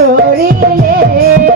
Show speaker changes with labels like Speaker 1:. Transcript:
Speaker 1: চড়িলে